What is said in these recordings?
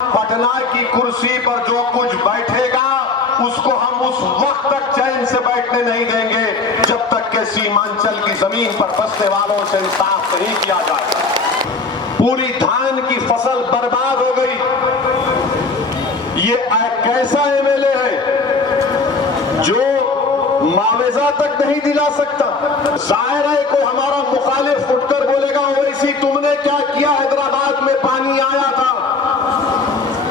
पटना की कुर्सी पर जो कुछ बैठेगा उसको हम उस वक्त तक चैन से बैठने नहीं देंगे जब तक के सीमांचल की जमीन पर बसने वालों से इंसाफ नहीं किया जाए। पूरी धान की फसल बर्बाद हो गई। ये कैसा एमएलए है जो मुआवजा तक नहीं दिला सकता? जाहिर है कोई हमारा मुखालिफ उठकर बोलेगा ओवैसी तुमने क्या किया, हैदराबाद में पानी आया था।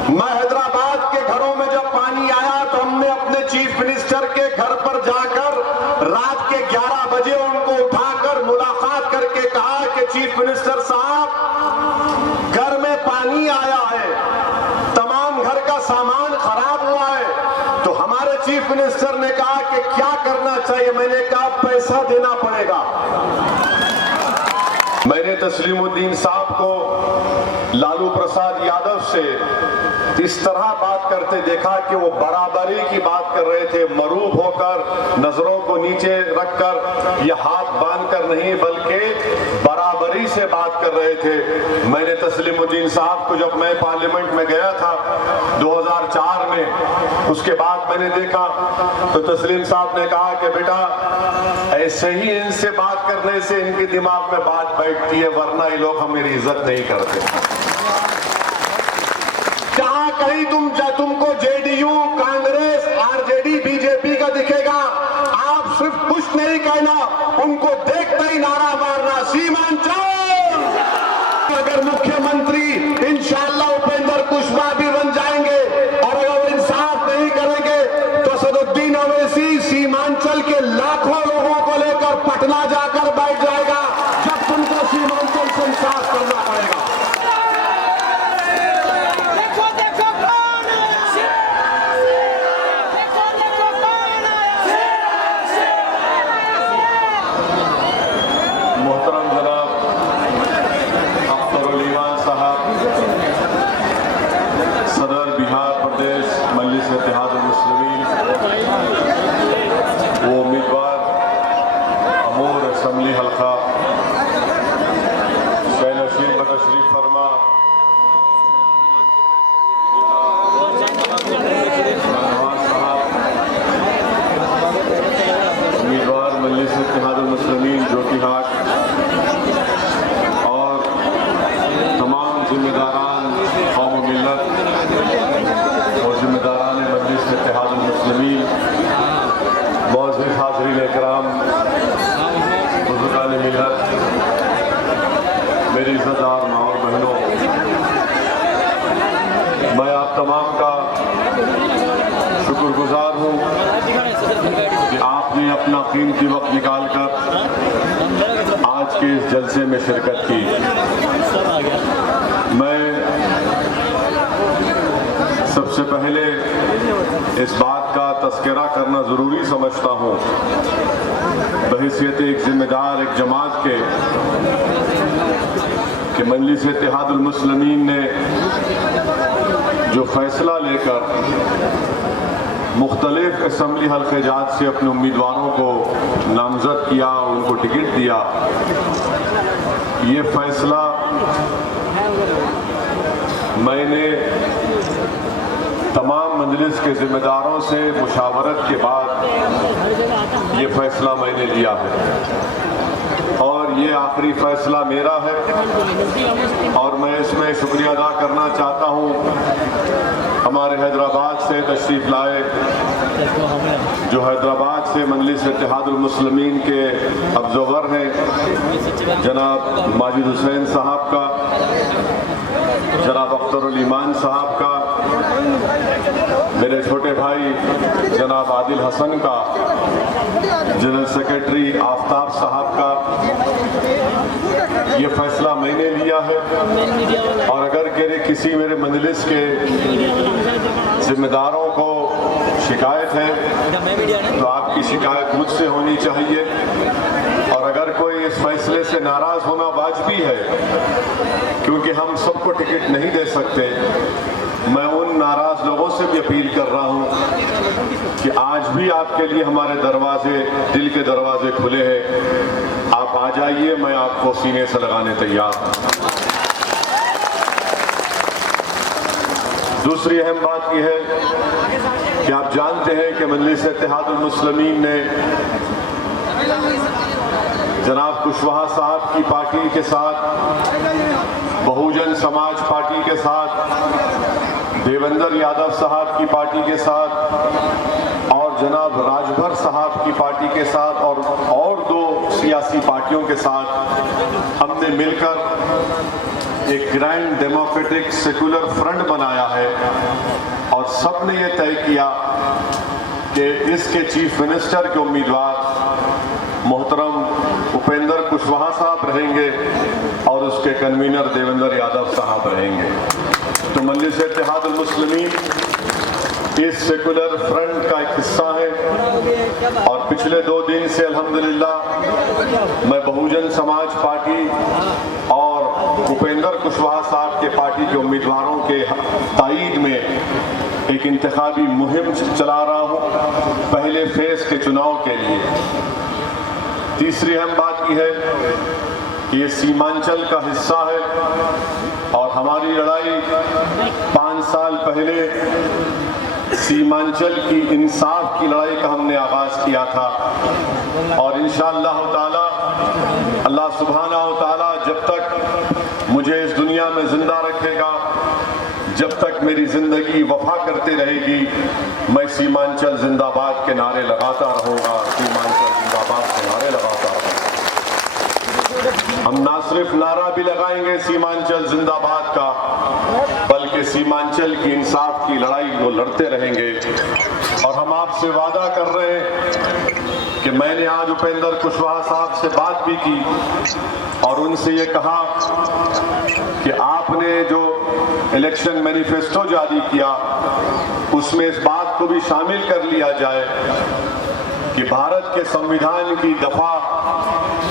मैं हैदराबाद के घरों में जब पानी आया तो हमने अपने चीफ मिनिस्टर के घर पर जाकर रात के 11 बजे उनको उठाकर मुलाकात करके कहा कि चीफ मिनिस्टर साहब घर में पानी आया है, तमाम घर का सामान खराब हुआ है। तो हमारे चीफ मिनिस्टर ने कहा कि क्या करना चाहिए? मैंने कहा पैसा देना पड़ेगा। मैंने तस्लीमुद्दीन साहब को लालू प्रसाद यादव से इस तरह बात करते देखा कि वो बराबरी की बात कर रहे थे, मरूब होकर, नजरों को नीचे रखकर, ये हाथ बांधकर नहीं बल्कि बराबरी से बात कर रहे थे। मैंने तस्लीमुद्दीन साहब को जब मैं पार्लियामेंट में गया था 2004 में, उसके बाद मैंने देखा तो तस्लीम साहब ने कहा कि बेटा ऐसे ही इनसे बात करने से इनके दिमाग में बात बैठती है, वरना ये लोग हमारी इज्जत नहीं करते। जहां कहीं तुमको जेडीयू, कांग्रेस, आरजेडी, बीजेपी का दिखेगा, आप सिर्फ कुछ नहीं कहना, उनको देखते ही नारा मारना सीमांचल। अगर मुख्यमंत्री इंशाअल्लाह उपेंद्र कुशवाहा भी बन जाएंगे और अगर वो इंसाफ नहीं करेंगे तो असदुद्दीन ओवैसी सीमांचल के लाखों लोगों को लेकर पटना जाकर बैठ जाएगा जब तुमको सीमांचल से इंसाफ करना पड़ेगा। मेरी इज़्ज़तदार माँ और बहनों, मैं आप तमाम का शुक्रगुजार हूँ कि आपने अपना कीमती वक्त निकालकर आज के इस जलसे में शिरकत की। मैं सबसे पहले इस बात का तज़किरा करना ज़रूरी समझता हूँ बहैसियत एक जिम्मेदार एक जमात के कि मजलिस इत्तेहादुल मुस्लिमीन ने जो फैसला लेकर मुख्तलिफ असम्बली हल्क़े-जात से अपने उम्मीदवारों को नामज़द किया, उनको टिकट दिया, ये फैसला मैंने तमाम मजलिस के ज़िम्मेदारों से मुशावरत के बाद ये फैसला मैंने लिया है और ये आखिरी फैसला मेरा है। और मैं इसमें शुक्रिया अदा करना चाहता हूँ हमारे हैदराबाद से तशरीफ़ लाए, जो हैदराबाद से मजलिस इत्तेहादुल मुस्लिमीन के ऑब्ज़र्वर हैं, जनाब माजिद हुसैन साहब का, जनाब अख्तरुल ईमान साहब का, मेरे छोटे भाई जनाब आदिल हसन का, जनरल सेक्रेटरी आफ्ताब साहब का। ये फैसला मैंने लिया है और अगर किसी मेरे मजलिस के जिम्मेदारों को शिकायत है तो आपकी शिकायत मुझसे होनी चाहिए और अगर कोई इस फैसले से नाराज़ होना वाजिबी है, क्योंकि हम सबको टिकट नहीं दे सकते। मैं उन नाराज़ लोगों से भी अपील कर रहा हूं कि आज भी आपके लिए हमारे दरवाजे, दिल के दरवाजे खुले हैं, आप आ जाइए, मैं आपको सीने से लगाने तैयार हूं। दूसरी अहम बात यह है कि आप जानते हैं कि मजलिस इत्तेहादुल मुस्लिमीन ने जनाब कुशवाहा साहब की पार्टी के साथ, बहुजन समाज पार्टी के साथ, देवेंद्र यादव साहब की पार्टी के साथ और जनाब राजभर साहब की पार्टी के साथ और दो सियासी पार्टियों के साथ हमने मिलकर एक ग्रैंड डेमोक्रेटिक सेकुलर फ्रंट बनाया है और सबने ये तय किया कि इसके चीफ मिनिस्टर के उम्मीदवार मोहतरम उपेंद्र कुशवाहा साहब रहेंगे और उसके कन्वीनर देवेंद्र यादव साहब रहेंगे। तो मजलिस इत्तेहादुल मुस्लिमीन इस सेकुलर फ्रंट का एक हिस्सा है और पिछले 2 दिन से अल्हम्दुलिल्लाह मैं बहुजन समाज पार्टी और उपेंद्र कुशवाहा साहब के पार्टी के उम्मीदवारों के तायीद में एक इंतखाबी मुहिम चला रहा हूँ पहले फेज के चुनाव के लिए। तीसरी अहम बात यह है कि ये सीमांचल का हिस्सा है और हमारी लड़ाई 5 साल पहले सीमांचल की इंसाफ की लड़ाई का हमने आगाज किया था और इंशाअल्लाह ताला अल्लाह सुब्हाना व ताला जब तक मुझे इस दुनिया में जिंदा रखेगा, जब तक मेरी जिंदगी वफा करती रहेगी, मैं सीमांचल जिंदाबाद के नारे लगाता रहूंगा, सीमांचल जिंदाबाद के नारे लगाता रहूंगा। हम ना सिर्फ नारा भी लगाएंगे सीमांचल जिंदाबाद का, बल्कि सीमांचल की इंसाफ की लड़ाई वो लड़ते रहेंगे। और हम आपसे वादा कर रहे हैं कि मैंने आज उपेंद्र कुशवाहा साहब से बात भी की और उनसे ये कहा कि आपने जो इलेक्शन मैनिफेस्टो जारी किया उसमें इस बात को भी शामिल कर लिया जाए कि भारत के संविधान की दफा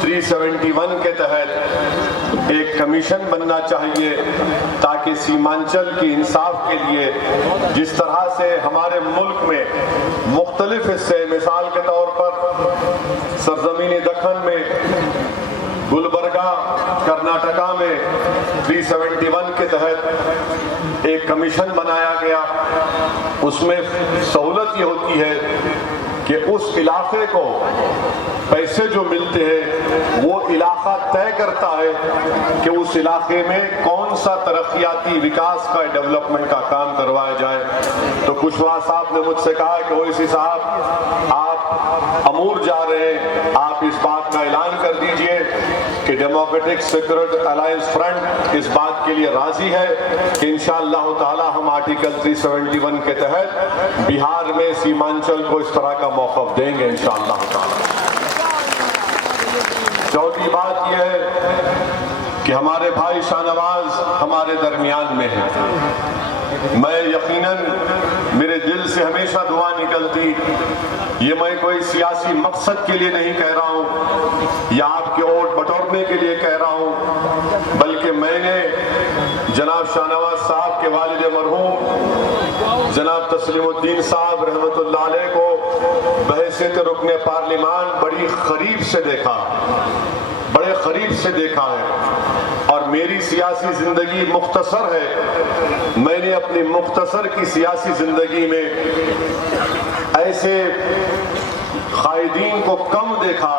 371 के तहत एक कमीशन बनना चाहिए ताकि सीमांचल की इंसाफ के लिए जिस तरह से हमारे मुल्क में मुख्तलिफ हिस्से, मिसाल के तौर पर सरजमीन दक्कन में, गुलबर्गा कर्नाटका में 371 के तहत एक कमीशन बनाया गया, उसमें सहूलत ये होती है कि उस इलाके को पैसे जो मिलते हैं वो इलाका तय करता है कि उस इलाके में कौन सा तरक्याती विकास का, डेवलपमेंट का काम करवाया जाए। तो कुशवाहा साहब ने मुझसे कहा कि ओवैसी साहब आप अमूर जा रहे हैं, आप इस बात का ऐलान कर दीजिए कि डेमोक्रेटिक सेक्युलर अलायंस फ्रंट इस बात के लिए राजी है कि इंशाअल्लाह ताला हम आर्टिकल 371 के तहत बिहार में सीमांचल को इस तरह का मौक़िफ़ देंगे इंशाअल्लाह ताला। चौथी बात यह है कि हमारे भाई शाहनवाज हमारे दरमियान में है। मैं यकीनन मेरे दिल से हमेशा दुआ निकलती, ये मैं कोई सियासी मकसद के लिए नहीं कह रहा हूँ या आपके वोट बटोरने के लिए कह रहा हूँ, बल्कि मैंने जनाब शाहनवाज साहब के वालिद मरहूम जनाब तस्लीमुद्दीन साहब रहमतुल्लाह अलैह को बहैसियत रुकने पार्लिमान बड़ी करीब से देखा, बड़े करीब से देखा है और मेरी सियासी जिंदगी मुख्तसर है। मैंने अपनी मुख्तसर की सियासी जिंदगी में ऐसे कायदीन को कम देखा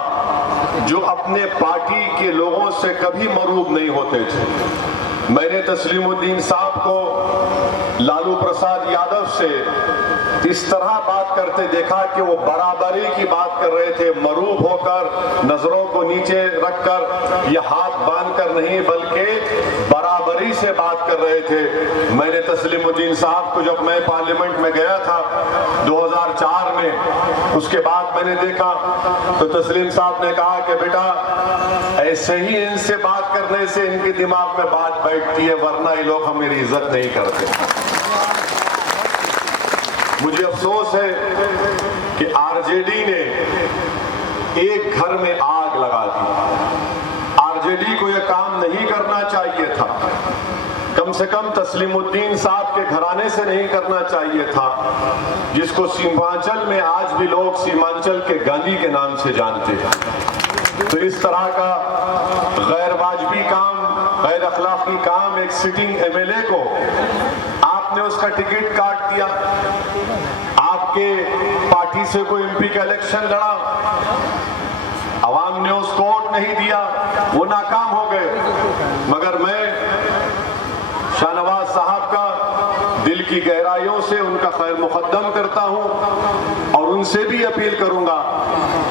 जो अपने पार्टी के लोगों से कभी मरूब नहीं होते थे। मैंने तस्लीमुद्दीन साहब को लालू प्रसाद यादव से इस तरह बात करते देखा कि वो बराबरी की बात कर रहे थे, मरूब होकर, नजरों को नीचे रखकर या हाथ बांधकर नहीं, बल्कि बराबरी से बात कर रहे थे। मैंने तस्लीमुद्दीन साहब को जब मैं पार्लियामेंट में गया था 2004 में, उसके बाद मैंने देखा तो तस्लीम साहब ने कहा कि बेटा ऐसे ही इनसे बात करने से इनके दिमाग में बात बैठती है, वरना ये लोग हमारी इज्जत नहीं करते। मुझे अफसोस है कि आरजेडी ने एक घर में आग लगा दी। आरजेडी को यह काम नहीं करना चाहिए था, कम से कम तस्लीमुद्दीन साहब के घराने से नहीं करना चाहिए था, जिसको सीमांचल में आज भी लोग सीमांचल के गांधी के नाम से जानते हैं। तो इस तरह का गैर वाजबी काम, गैर अखलाकी काम एक सिटिंग एमएलए को आपने उस उसका टिकट काट दिया, आपके पार्टी से कोई एमपी का इलेक्शन लड़ा, आवाम ने उसको वोट नहीं दिया, वो नाकाम हो गए। मगर मैं शाहनवाज साहब का दिल की गहराइयों से उनका खैर मुकद्दम करता हूं और उनसे भी अपील करूंगा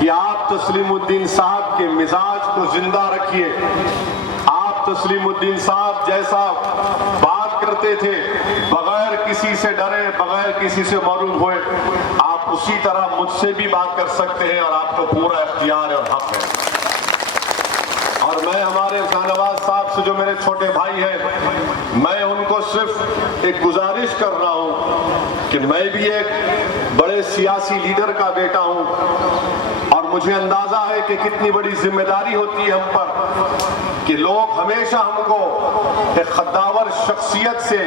कि आप तस्लीमुद्दीन साहब के मिजाज को जिंदा रखिए। आप तस्लीमुद्दीन साहब जैसा बात करते थे, बगैर किसी से डरे, बगैर किसी से मरूब हुए, आप उसी तरह मुझसे भी बात कर सकते हैं और आपको पूरा इख्तियार और हक है। और मैं हमारे शाहनवाज साहब से, जो मेरे छोटे भाई हैं, मैं उनको सिर्फ एक गुजारिश कर रहा हूं कि मैं भी एक बड़े सियासी लीडर का बेटा हूं और मुझे अंदाजा है कि कितनी बड़ी जिम्मेदारी होती है हम पर कि लोग हमेशा हमको एक खद्दावर शख्सियत से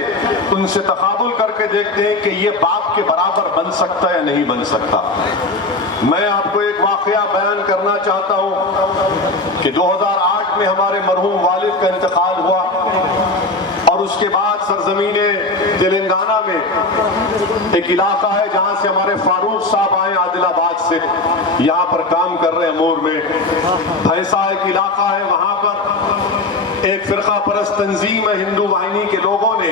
उनसे तकाबुल करके देखते हैं कि ये बाप के बराबर बन सकता है या नहीं बन सकता। मैं आपको एक वाकया बयान करना चाहता हूं कि 2008 में हमारे मरहूम वालिद का इंतकाल हुआ और उसके बाद सरजमीने तेलंगाना में एक इलाका है जहां से हमारे फारूक साहब आए आदिलाबाद से, यहाँ पर काम कर रहे हैं अमूर में। भैंसा एक इलाका है, वहां पर एक फिरका परस्त तंजीम है, हिंदू वाहिनी के लोगों ने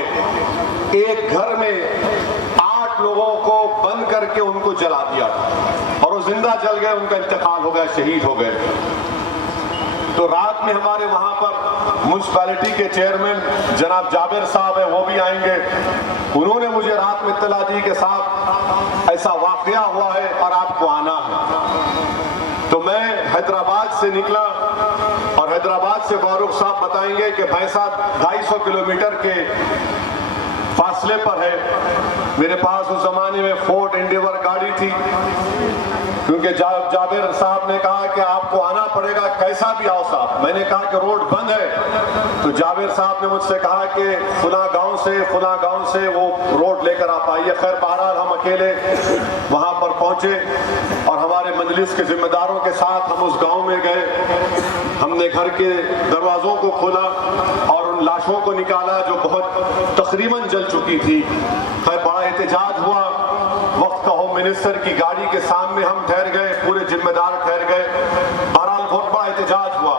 एक घर में 8 लोगों को बंद करके उनको जला दिया और वो जिंदा जल गए, उनका इंतकाल हो गया, शहीद हो गए। तो रात में हमारे वहां पर म्युनिसिपैलिटी के चेयरमैन जनाब जाबिर साहब है, वो भी आएंगे। उन्होंने मुझे रात में इत्तला दी कि साहब ऐसा वाकया हुआ है और आपको आना है। तो मैं हैदराबाद से निकला और हैदराबाद से फारूक साहब बताएंगे कि भैंसा 250 किलोमीटर के फासले पर है। मेरे पास उस जमाने में फोर्ड एंडेवर गाड़ी थी, क्योंकि जाबिर साहब ने कहा कि आपको आना पड़ेगा, कैसा भी आओ साहब। मैंने कहा कि रोड बंद है। तो जाबिर साहब ने मुझसे कहा कि फुला गांव से वो रोड लेकर आप आइए। खैर बहरहाल हम अकेले वहां पर पहुंचे और हमारे मजलिस के जिम्मेदारों के साथ हम उस गांव में गए। हमने घर के दरवाजों को खोला और उन लाशों को निकाला जो बहुत तकरीबन जल चुकी थी। खैर बड़ा एहतजाज हुआ। वक्त का होम मिनिस्टर की गाड़ी के सामने हम ठहर गए, पूरे जिम्मेदार ठहर गए। बहरहाल बहुत बड़ा एहतजाज हुआ।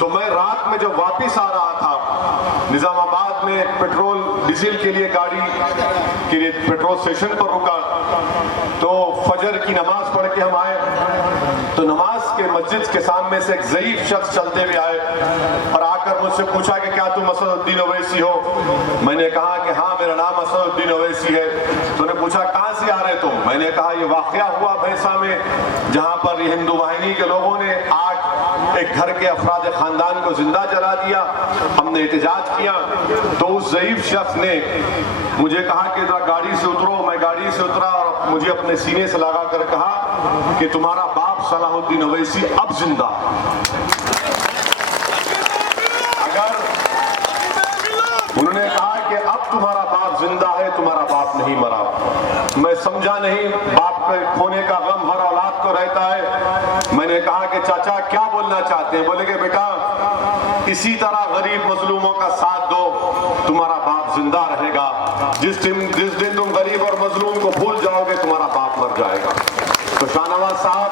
तो मैं रात में जब वापिस आ रहा था, निजामाबाद में पेट्रोल डीजल के लिए गाड़ी के लिए पेट्रोल स्टेशन पर रुका, तो फजर की नमाज पढ़ के हम आए। तो नमाज के मस्जिद के सामने से एक ज़ईफ शख्स चलते हुए आए और आकर मुझसे पूछा कि क्या तुम असदुद्दीन ओवैसी हो? मैंने कहा कि हाँ, मेरा नाम असदुद्दीन ओवैसी है। तो उन्होंने पूछा कहाँ से आ रहे तुम? मैंने कहा ये वाकया हुआ भैंसा में, जहाँ पर हिंदू वाहिनी के लोगों ने 8 एक घर के अफराद खानदान को जिंदा जला दिया। हमने एहतजाज किया। तो उस ज़ईफ शख्स ने मुझे कहा कि गाड़ी से उतरो। मैं गाड़ी से उतरा और मुझे अपने सीने से लगा कर कहा कि तुम्हारा बाप सलाहुद्दीन ओवैसी अब जिंदा। अगर उन्होंने कहा कि अब तुम्हारा बाप जिंदा है, तुम्हारा बाप नहीं मरा। मैं समझा नहीं, बाप के खोने का गम हर औलाद को रहता है। मैंने कहा कि चाचा क्या बोलना चाहते हैं? बोले कि बेटा इसी तरह गरीब मजलूमों का साथ दो, तुम्हारा बाप जिंदा रहेगा। जिस दिन तुम गरीब और मजलूम को भूल जाओगे, तुम्हारा बाप मर जाएगा। तो शाहनवाज साहब,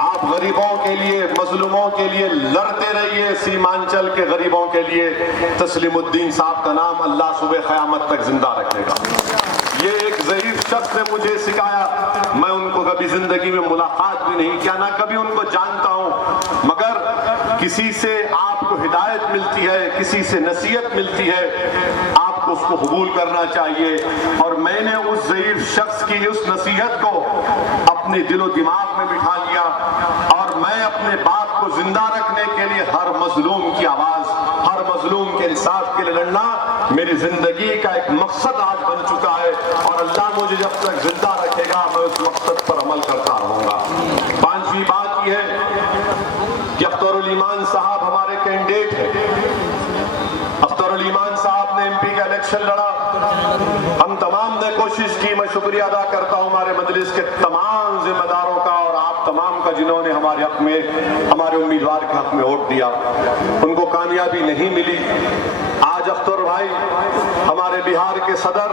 आप गरीबों के लिए, मजलूमों के लिए लड़ते रहिए। सीमांचल के गरीबों के लिए तस्लीमुद्दीन साहब का नाम अल्लाह सुबह क़यामत तक जिंदा रखेगा। ये एक ज़ईफ शख्स ने मुझे सिखाया। मैं उनको कभी जिंदगी में मुलाकात भी नहीं किया, ना कभी उनको जानता हूं, मगर किसी से आपको हिदायत मिलती है, किसी से नसीहत मिलती है, आपको उसको कबूल करना चाहिए। और मैंने उस ज़ईफ शख्स की उस नसीहत को अपने दिलो दिमाग में बिठा लिया और मैं अपने बाप को जिंदा रखने के लिए हर मजलूम की आवाज, हर मजलूम के इंसाफ के लिए लड़ना मेरी जिंदगी का एक मकसद आज बन चुका है। और अल्लाह मुझे जब तक जिंदा रखेगा, मैं उस मकसद पर अमल करता रहूंगा। 5वीं बात यह है कि अख्तरुल ईमान साहब हमारे कैंडिडेट हैं। अख्तरुल ईमान साहब ने एमपी का इलेक्शन लड़ा। हम तमाम ने कोशिश की। मैं शुक्रिया अदा करता हूं हमारे मजलिस के तमाम जिम्मेदारों का और आप तमाम का, जिन्होंने हमारे हक में, हमारे उम्मीदवार के हक में वोट दिया। उनको कामयाबी नहीं मिली। आज अख्तर भाई हमारे बिहार के सदर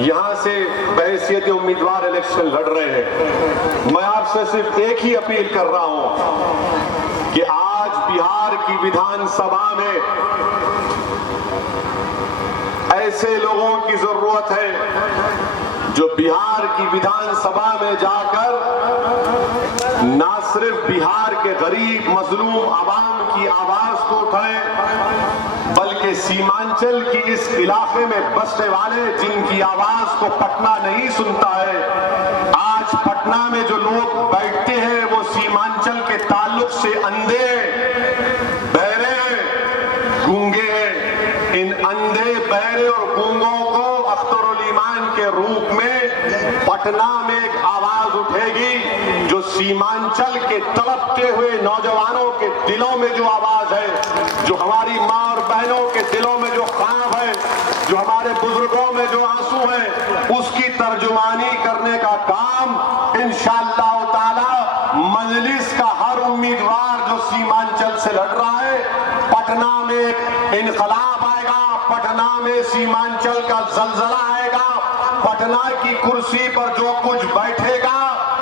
यहां से बहैसियत उम्मीदवार इलेक्शन लड़ रहे हैं। मैं आपसे सिर्फ एक ही अपील कर रहा हूं कि आज बिहार की विधानसभा में ऐसे लोगों की जरूरत है जो बिहार की विधानसभा में जाकर ना सिर्फ बिहार के गरीब मजलूम आवाम की आवाज को उठाएं, बल्कि सीमांचल की इस इलाके में बसने वाले जिनकी आवाज को पटना नहीं सुनता है, आज पटना में जो लोग बैठते हैं वो सीमांचल के ताल्लुक से अंधे, बहरे, गूंगे हैं। इन अंधे, बहरे और गूंगों को अख्तरुल ईमान के रूप में पटना में एक आवाज उठेगी जो सीमांचल के तड़पते हुए नौजवानों के दिलों में जो आवाज है, जो हमारी मां और बहनों के दिलों में जो ख्वाब है, जो हमारे बुजुर्गों में जो आंसू है, उसकी तर्जुमानी करने का काम इंशाअल्लाह ताला मजलिस का हर उम्मीदवार जो सीमांचल से लड़ रहा है, पटना में एक इनकलाब आएगा, पटना में सीमांचल का जलजला आएगा, पटना की कुर्सी पर जो कुछ बैठेगा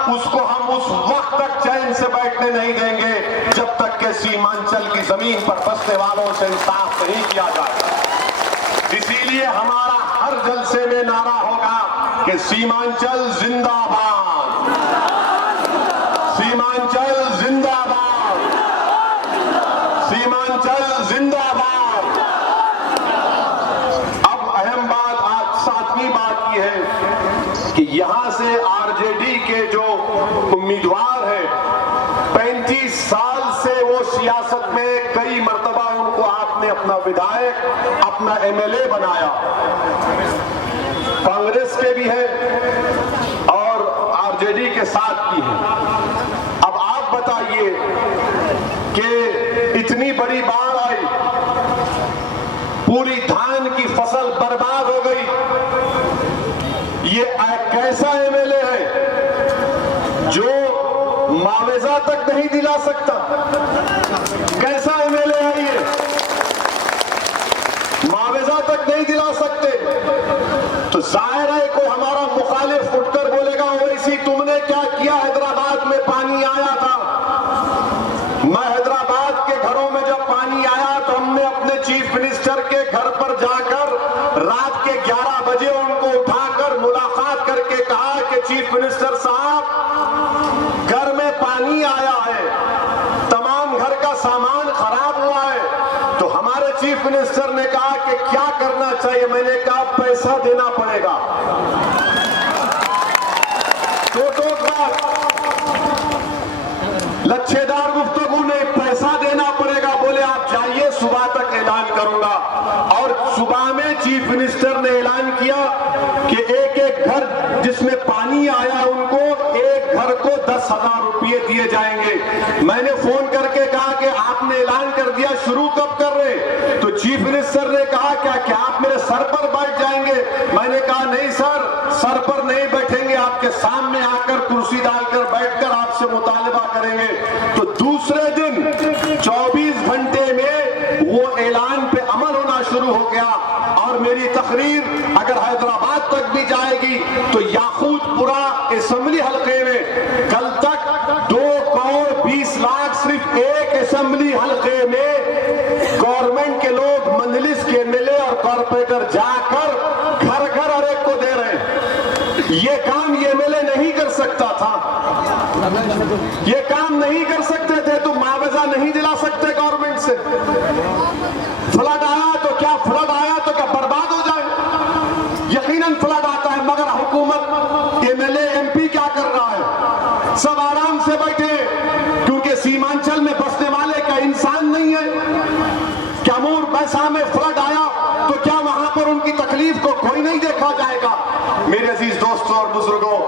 उसको हम उस वक्त तक चैन से बैठने नहीं देंगे जब तक के सीमांचल की जमीन पर बसने वालों से इंसाफ नहीं किया जाए। इसीलिए हमारा हर जलसे में नारा होगा कि सीमांचल जिंदाबाद, सीमांचल जिंदाबाद, सीमांचल जिंदाबाद। अब अहम बात, आज सातवीं बात यह है कि यहां से आरजेडी के जो उम्मीदवार हैं, 35 साल से वो सियासत में कई मर्तबा उनको आपने अपना विधायक, अपना एमएलए बनाया, कांग्रेस के भी हैं और आरजेडी के साथ भी हैं। अब आप बताइए कि इतनी बड़ी बाढ़ आई, पूरी धान की फसल बर्बाद हो गई, ये कैसा एमएलए है जो मुआवजा तक नहीं दिला सकता? कैसा एमएलए है ये? मुआवजा तक नहीं दिला सकते तो जाहिर है कोई हमारा मुखालिफ उठकर बोलेगा ओवैसी तुमने क्या किया, हैदराबाद में पानी आया था। मैं हैदराबाद के घरों में जब पानी आया तो हमने अपने चीफ मिनिस्टर के घर पर जाकर रात के 11 बजे उनको उठाकर मुलाकात करके कहा कि चीफ मिनिस्टर साहब घर में पानी आया है, तमाम घर का सामान खराब हुआ है। तो हमारे चीफ मिनिस्टर ने कहा कि क्या करना चाहिए? मैंने कहा पैसा देना पड़ेगा। तो लच्छेदार गुफ्तगू ने पैसा देना पड़ेगा। बोले आप जाइए, सुबह तक ऐलान करूंगा। और सुबह में चीफ मिनिस्टर ने ऐलान किया कि एक एक घर जिसमें पानी आया उनको एक घर को 10,000 रुपये दिए जाएंगे। मैंने फोन करके कहा कि आपने ऐलान कर दिया, शुरू कब कर रहे? तो चीफ मिनिस्टर ने कहा क्या आप मेरे सर पर बैठ जाएंगे? मैंने कहा नहीं सर, सर पर नहीं बैठेंगे, आपके सामने आकर कुर्सी डालकर बैठकर आपसे मुतालबा करेंगे। तो दूसरे दिन 24 घंटे में वो ऐलान पे अमल होना शुरू हो गया और मेरी तकरीर अगर हैदराबाद तक भी जाएगी तो याकूतपुरा असेंबली हल्के में कल तक 2 करोड़ 20 लाख सिर्फ एक असेंबली हल्के में गवर्नमेंट के लोग, मंजलिस के एमएलए और कॉर्पोरेटर जाकर घर घर हर एक को दे रहे हैं। ये काम ये एमएलए नहीं कर सकता था, ये काम नहीं कर सकते थे। तो मुआवजा नहीं दिला सकते गवर्नमेंट से। फ्लड आया तो क्या, फ्लड आया तो क्या बर्बाद हो जाए? यकीनन फ्लड आता है, मगर हुकूमत, एमएलए, एमपी क्या कर रहा है? सब आराम से बैठे, क्योंकि सीमांचल में बसने वाले क्या इंसान नहीं है? क्या मूर बैसा में फ्लड आया तो क्या वहां पर उनकी तकलीफ को कोई नहीं देखा जाएगा? मेरे अजीज दोस्तों और बुजुर्गों,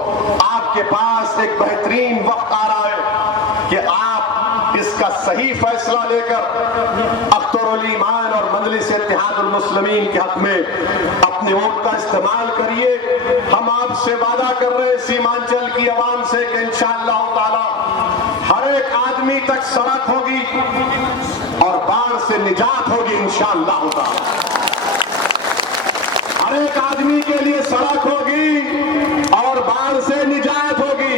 आपके पास एक बेहतरीन वक्त आ रहा है कि आप इसका सही फैसला लेकर अख्तरुल ईमान और मजलिस इत्तेहादुल मुस्लिमीन के हक में अपने वोट का इस्तेमाल करिए। हम आपसे वादा कर रहे हैं सीमांचल की आवाम से कि इंशाअल्लाह ताला हर एक आदमी तक सड़क होगी और बाढ़ से निजात होगी इंशाअल्लाह ताला। आदमी के लिए सड़क होगी और बाढ़ से निजात होगी।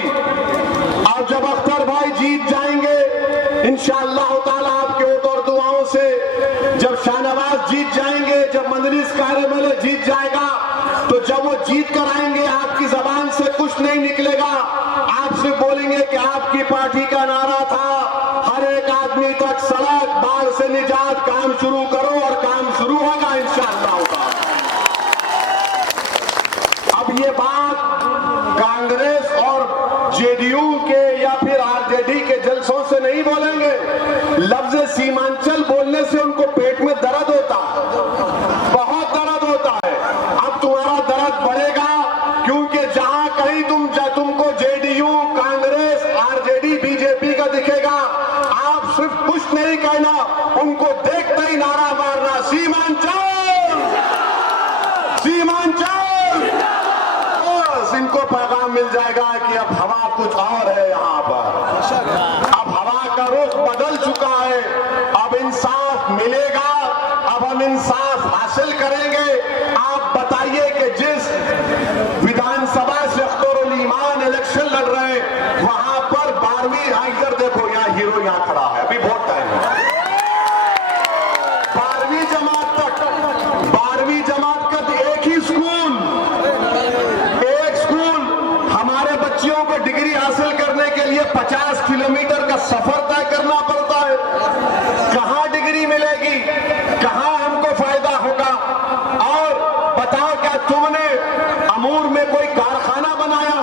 और जब अख्तर भाई जीत जाएंगे इंशाअल्लाह ताला आपके और दुआओं से, जब शाहनवाज जीत जाएंगे, जब मजलिस कार्यमल जीत जाएगा, तो जब वो जीत कर आएंगे आपकी जबान से कुछ नहीं निकलेगा। आप सिर्फ बोलेंगे कि आपकी पार्टी का नारा था हर एक आदमी तक सड़क, बाढ़ से निजात, काम शुरू करो, और काम शुरू होगा इंशाअल्लाह ताला। अब ये बात कांग्रेस और जेडीयू के या फिर आरजेडी के जलसों से नहीं बोलेंगे। लफ्ज सीमांचल बोलने से उनको पेट में दर्द होता है, बहुत दर्द होता है। अब तुम्हारा दर्द बढ़ेगा, क्योंकि जहां कहीं तुमको जेडीयू, कांग्रेस, आरजेडी, बीजेपी का दिखेगा, आप सिर्फ कुछ नहीं कहना, उनको देखते ही नारा मारना, सीमांचल, सीमांचल। इनको पैगाम मिल जाएगा कि अब हवा कुछ और है यहाँ पर। अब हवा का रुख बदल चुका है, अब इंसाफ मिलेगा, अब हम इंसाफ हासिल करेंगे। आप बताइए कि जिस विधानसभा से अख्तरुल ईमान इलेक्शन लड़ रहे हैं, वहां पर 12वीं, इधर देखो यहाँ हीरो यहाँ खड़ा है, अभी बहुत टाइम है, 12वीं जमात तक, 12वीं जमात का एक ही स्कूल, हमारे बच्चियों को डिग्री हासिल करने के लिए 50 किलोमीटर का सफर तय करना पड़ता है। कहां डिग्री मिलेगी, कहां हमको फायदा होगा? और बताओ, क्या तुमने अमूर में कोई कारखाना बनाया?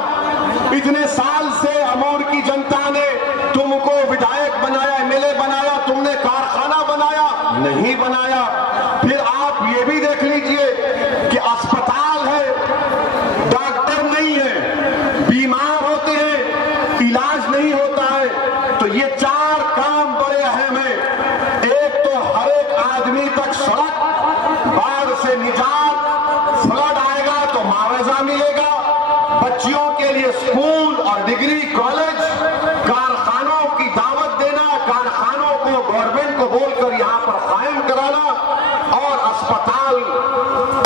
इतने साल से अमूर की जनता ने तुमको विधायक बनाया, एमएलए बनाया, तुमने कारखाना बनाया? नहीं बनाया। फिर आप ये भी देख लीजिए कि अस्पताल है, डॉक्टर नहीं है, बीमार होते हैं, इलाज नहीं होता है। तो ये 4 काम बड़े अहम हैं। एक तो हर एक आदमी तक सड़क, बाढ़ से निजात, फ्लड आएगा तो मुआवजा मिलेगा, बच्चियों के लिए स्कूल और डिग्री कॉलेज, कारखानों की दावत देना, कारखानों को गवर्नमेंट को बोलकर यहाँ पर कायम कराना, और अस्पताल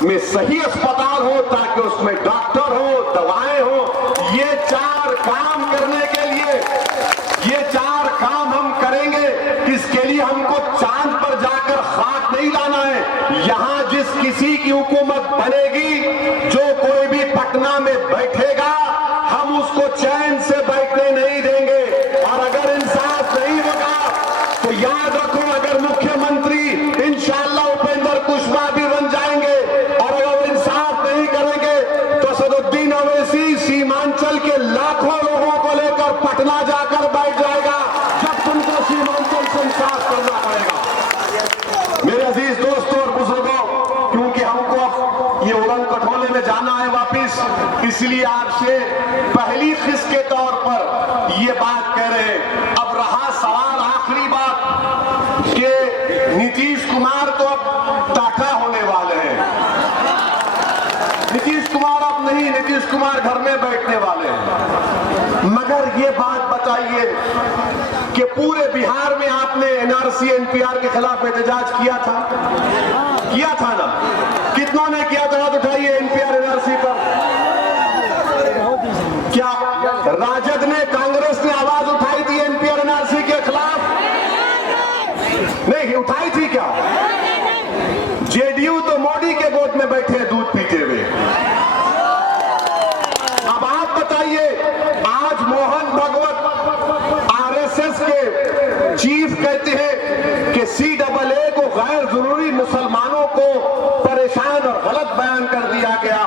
में सही अस्पताल हो ताकि उसमें डॉक्टर हो, दवाएं हो। ये 4 काम करने के लिए, ये 4 काम हम करेंगे। इसके लिए हमको चांद पर जाकर खाक नहीं लाना है। यहाँ जिस किसी की हुकूमत बनेगी, जो कोई भी पटना में बैठेगा, हम उसको चैन से बैठने नहीं देंगे। और अगर इंसाफ नहीं होगा तो याद रखो, अगर मुख्यमंत्री इंशाअल्लाह उपेंद्र कुशवाहा भी बन जाएंगे, और अगर इंसाफ नहीं करेंगे तो असदुद्दीन ओवैसी सीमांचल के लाखों लोगों को लेकर पटना जाकर बैठ जाएगा, जब तुमको सीमांचल से इंसाफ करना पड़ेगा। मेरे अजीज दोस्तों और बुजुर्गों, क्योंकि हमको अब ये उड़न कठोले में जाना है वापिस, इसलिए आपसे पहली किस्त के तौर पर ये बात कह रहे हैं। अब रहा सवाल आखिरी बात कि नीतीश कुमार तो अब टाटा होने वाले हैं। नीतीश कुमार अब नहीं, नीतीश कुमार घर में बैठने वाले हैं। मगर ये बात बताइए कि पूरे बिहार में आपने एनआरसी, एनपीआर के खिलाफ एहतजाज किया था ना? कितनों ने किया था? हाथ उठाइए एनपीआर, एनआरसी पर। क्या राजद ने, कांग्रेस ने आवाज उठाई थी एनपीआर, एनआरसी के खिलाफ? नहीं उठाई थी क्या? जेडीयू तो मोदी के वोट में बैठे हैं दूध पीते हुए। अब आप बताइए, आज मोहन भागवत आरएसएस के चीफ कहते हैं कि सीएए को गैर जरूरी मुसलमानों को परेशान और गलत बयान कर दिया गया।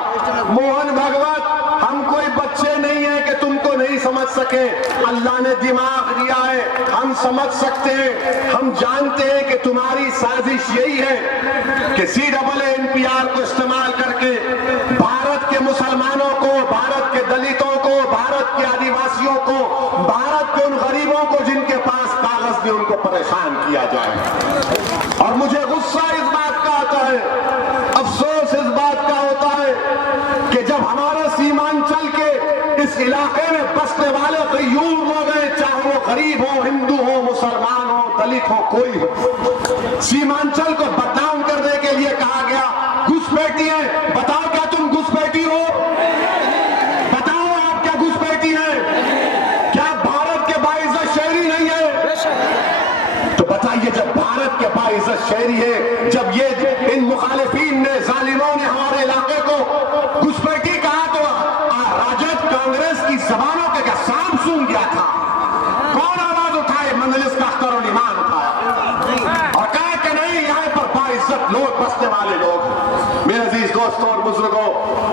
मोहन भागवत, हम कोई बच्चे नहीं है कि तुमको नहीं समझ सके। अल्लाह ने दिमाग दिया है, हम समझ सकते हैं। हम जानते हैं कि तुम्हारी साजिश यही है कि सीएए एनपीआर को इस्तेमाल करके भारत के मुसलमानों को, भारत के दलितों को, भारत के आदिवासियों को, भारत के उन गरीबों को जिनके पास कागज नहीं, उनको परेशान किया जाए। और मुझे गुस्सा इस बात का आता है, अफसोस इस बात का होता है कि जब हमारे सीमांचल के इस इलाके में बसने वाले गयूर लोग हैं, चाहे वो गरीब हो, हिंदू हो, मुसलमान हो, दलित हो, कोई हो, सीमांचल को बदनाम करने के लिए कहा गया घुसपैठी है। बताओ क्या तुम बाइज्जत शहरी है। जब ये इन मुखालिफिन ने, जालिमों ने हमारे इलाके को घुसपैठी कहा तो राजद कांग्रेस की जबानों के क्या सांप सूंघ गया था? कौन आवाज उठाए? मंजलिस का अख्तर और ईमान उठाया और कहा कि नहीं, यहाँ पर बाइज्जत लोग, बसने वाले लोग। मेरे अजीज दोस्तों और बुजुर्गों,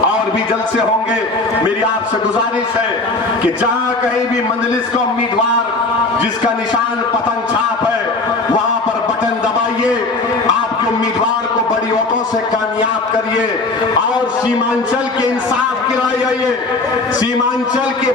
और भी जलसे होंगे। मेरी आपसे गुजारिश है कि जहां कहीं भी मंजलिस का उम्मीदवार जिसका निशान पतंग छाप है, वहां पर बटन दबाइए, आपके उम्मीदवार को बड़ी वोटों से कामयाब करिए और सीमांचल के इंसाफ की राय आइए। सीमांचल के